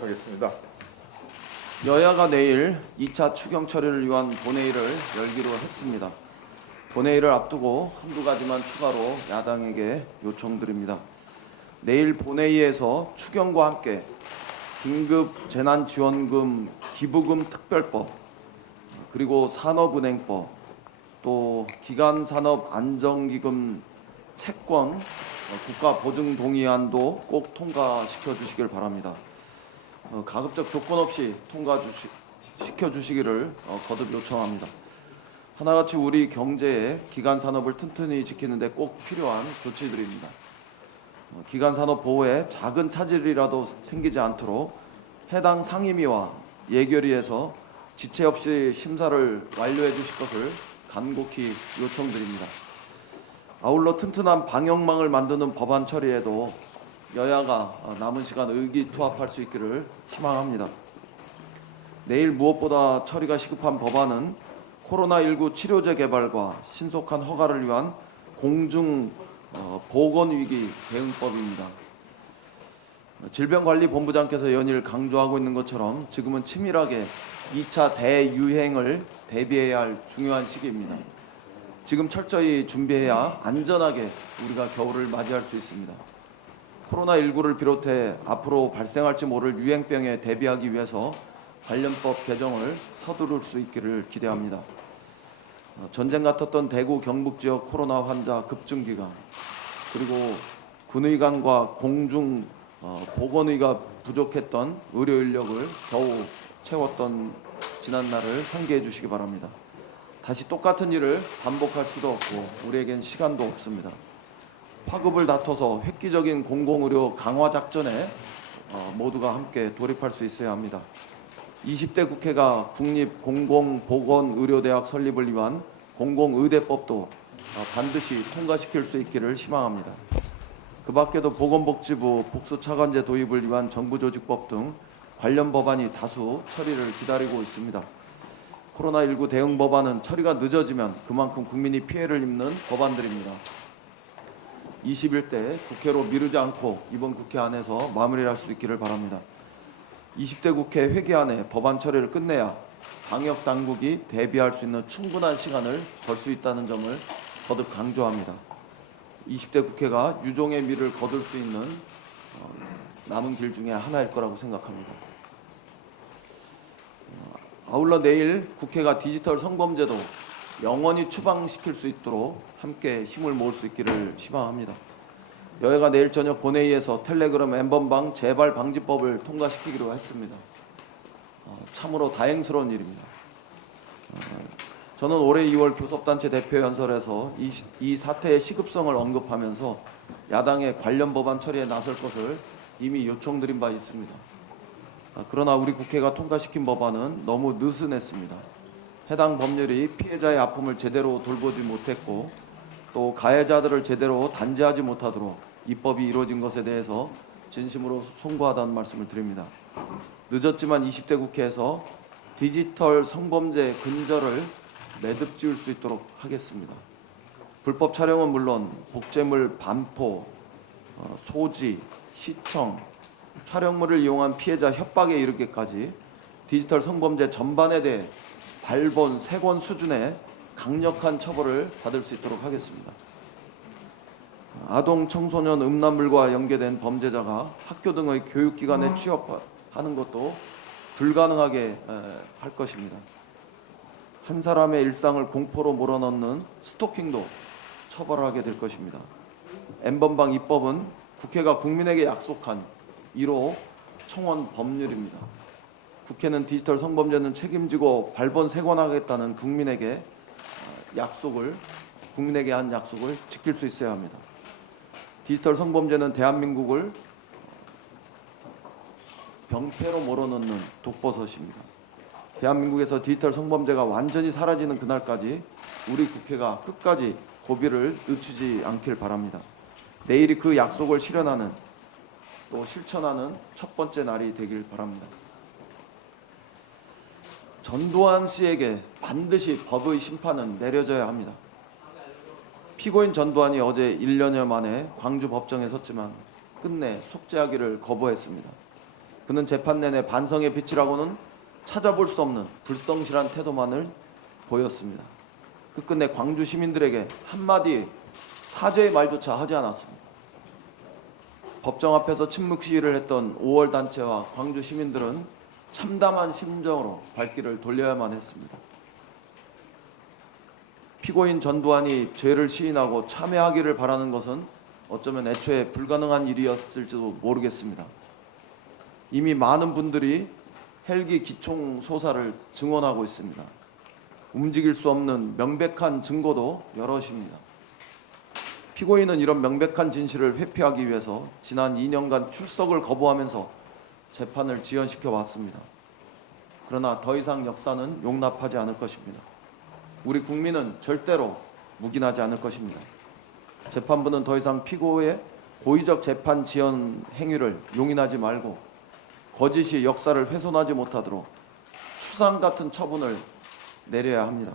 하겠습니다. 여야가 내일 2차 추경 처리를 위한 본회의를 열기로 했습니다. 본회의를 앞두고 한두 가지만 추가로 야당에게 요청드립니다. 내일 본회의에서 추경과 함께 긴급 재난지원금 기부금 특별법, 그리고 산업은행법, 또 기간산업안정기금 채권 국가보증동의안도 꼭 통과시켜 주시길 바랍니다. 가급적 조건 없이 통과시켜 주시기를 거듭 요청합니다. 하나같이 우리 경제의 기간 산업을 튼튼히 지키는 데 꼭 필요한 조치들입니다. 기간 산업 보호에 작은 차질이라도 생기지 않도록 해당 상임위와 예결위에서 지체 없이 심사를 완료해 주실 것을 간곡히 요청드립니다. 아울러 튼튼한 방역망을 만드는 법안 처리에도 여야가 남은 시간 의기투합할 수 있기를 희망합니다. 내일 무엇보다 처리가 시급한 법안은 코로나19 치료제 개발과 신속한 허가를 위한 공중 보건위기 대응법입니다. 질병관리본부장께서 연일 강조하고 있는 것처럼 지금은 치밀하게 2차 대유행을 대비해야 할 중요한 시기입니다. 지금 철저히 준비해야 안전하게 우리가 겨울을 맞이할 수 있습니다. 코로나19를 비롯해 앞으로 발생할지 모를 유행병에 대비하기 위해서 관련법 개정을 서두를 수 있기를 기대합니다. 전쟁 같았던 대구 경북 지역 코로나 환자 급증 기간, 그리고 군의관과 공중 보건의가 부족했던 의료 인력을 겨우 채웠던 지난날을 상기해 주시기 바랍니다. 다시 똑같은 일을 반복할 수도 없고 우리에겐 시간도 없습니다. 파급을 다퉈서 획기적인 공공의료 강화 작전에 모두가 함께 돌입할 수 있어야 합니다. 20대 국회가 국립공공보건의료대학 설립을 위한 공공의대법도 반드시 통과시킬 수 있기를 희망합니다. 그 밖에도 보건복지부 복수차관제 도입을 위한 정부조직법 등 관련 법안이 다수 처리를 기다리고 있습니다. 코로나19 대응 법안은 처리가 늦어지면 그만큼 국민이 피해를 입는 법안들입니다. 21대 국회로 미루지 않고 이번 국회 안에서 마무리를 할 수 있기를 바랍니다. 20대 국회 회기 안에 법안 처리를 끝내야 방역 당국이 대비할 수 있는 충분한 시간을 벌 수 있다는 점을 거듭 강조합니다. 20대 국회가 유종의 미를 거둘 수 있는 남은 길 중에 하나일 거라고 생각합니다. 아울러 내일 국회가 디지털 성범죄도 영원히 추방시킬 수 있도록 함께 힘을 모을 수 있기를 희망합니다. 여야가 내일 저녁 본회의에서 텔레그램 N번방 재발 방지법을 통과시키기로 했습니다. 참으로 다행스러운 일입니다. 저는 올해 2월 교섭단체 대표연설에서 이 사태의 시급성을 언급하면서 야당의 관련 법안 처리에 나설 것을 이미 요청드린 바 있습니다. 그러나 우리 국회가 통과시킨 법안은 너무 느슨했습니다. 해당 법률이 피해자의 아픔을 제대로 돌보지 못했고 또 가해자들을 제대로 단죄하지 못하도록 입법이 이루어진 것에 대해서 진심으로 송구하다는 말씀을 드립니다. 늦었지만 20대 국회에서 디지털 성범죄 근절을 매듭 지을 수 있도록 하겠습니다. 불법 촬영은 물론 복제물 반포, 소지, 시청, 촬영물을 이용한 피해자 협박에 이르기까지 디지털 성범죄 전반에 대해 발본, 세권 수준의 강력한 처벌을 받을 수 있도록 하겠습니다. 아동, 청소년, 음란물과 연계된 범죄자가 학교 등의 교육기관에 취업하는 것도 불가능하게 할 것입니다. 한 사람의 일상을 공포로 몰아넣는 스토킹도 처벌하게 될 것입니다. N번방 입법은 국회가 국민에게 약속한 1호 청원 법률입니다. 국회는 디지털 성범죄는 책임지고 발본 세권하겠다는 국민에게 한 약속을 지킬 수 있어야 합니다. 디지털 성범죄는 대한민국을 병폐로 몰아넣는 독버섯입니다. 대한민국에서 디지털 성범죄가 완전히 사라지는 그날까지 우리 국회가 끝까지 고비를 늦추지 않길 바랍니다. 내일이 그 약속을 실현하는 또 실천하는 첫 번째 날이 되길 바랍니다. 전두환 씨에게 반드시 법의 심판은 내려져야 합니다. 피고인 전두환이 어제 1년여 만에 광주 법정에 섰지만 끝내 속죄하기를 거부했습니다. 그는 재판 내내 반성의 빛이라고는 찾아볼 수 없는 불성실한 태도만을 보였습니다. 끝끝내 광주 시민들에게 한마디 사죄의 말조차 하지 않았습니다. 법정 앞에서 침묵 시위를 했던 5월 단체와 광주 시민들은 참담한 심정으로 발길을 돌려야만 했습니다. 피고인 전두환이 죄를 시인하고 참회하기를 바라는 것은 어쩌면 애초에 불가능한 일이었을지도 모르겠습니다. 이미 많은 분들이 헬기 기총 소사를 증언하고 있습니다. 움직일 수 없는 명백한 증거도 여럿입니다. 피고인은 이런 명백한 진실을 회피하기 위해서 지난 2년간 출석을 거부하면서 재판을 지연시켜 왔습니다. 그러나 더 이상 역사는 용납하지 않을 것입니다. 우리 국민은 절대로 묵인하지 않을 것입니다. 재판부는 더 이상 피고의 고의적 재판 지연 행위를 용인하지 말고 거짓이 역사를 훼손하지 못하도록 추상 같은 처분을 내려야 합니다.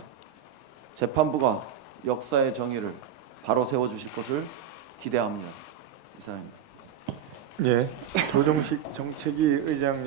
재판부가 역사의 정의를 바로 세워주실 것을 기대합니다. 이상입니다. 예, 조정식 정책위 의장님.